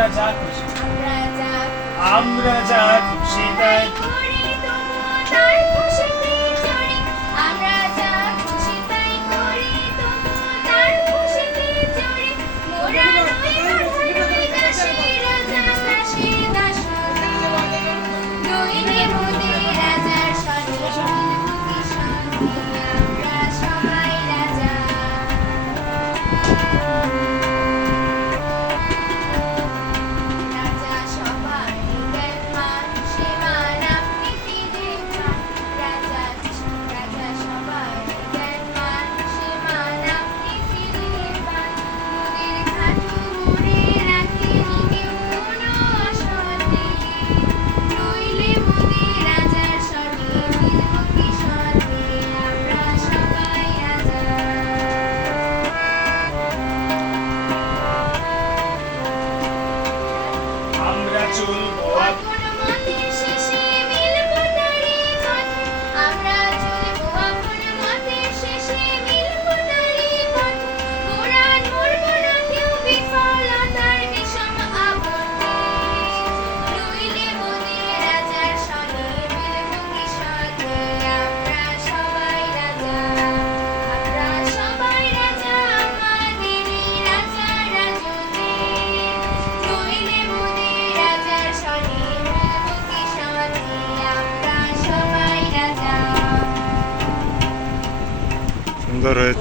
আমরা যা খুশি আমরা যা খুশি তাই করি তবু তার খুশিতে চড়ি আমরা যা খুশি তাই করি তবু তার খুশিতে চড়ি মোরা নই বাধা নই দাসী রাজা দাসী দাসী নইলে মোদের রাজার সনে বিভূতি সনে আমরা সবাই রাজা রাজা সবার জ্ঞান সে মান আপনি ফিরে পান রাজা রাজা সবার জ্ঞান সে মান আপনি ফিরে পান মোদের খাটু মুড়ে রাখেনি কেউ কোনো অসনে নইলে মোদের রাজার সনে বিভূতি সনে আমরা সবাই রাজা আমরা চলবো আপন মতের শেষে মিলব তারি পথ আমরা চলবো আপন মতের শেষে মিলব তারি পথ মোরান মরব না কেউ বিফলতার বিষম আবর্তে নইলে মোদের রাজার সনে মিলব কিসনে আমরা সবাই রাজা আমাদেরই রাজা রাজতে নইলে মোদের রাজার সনে মিলব কিসনে আমরা সবাই রাজা সুন্দর হয়েছে।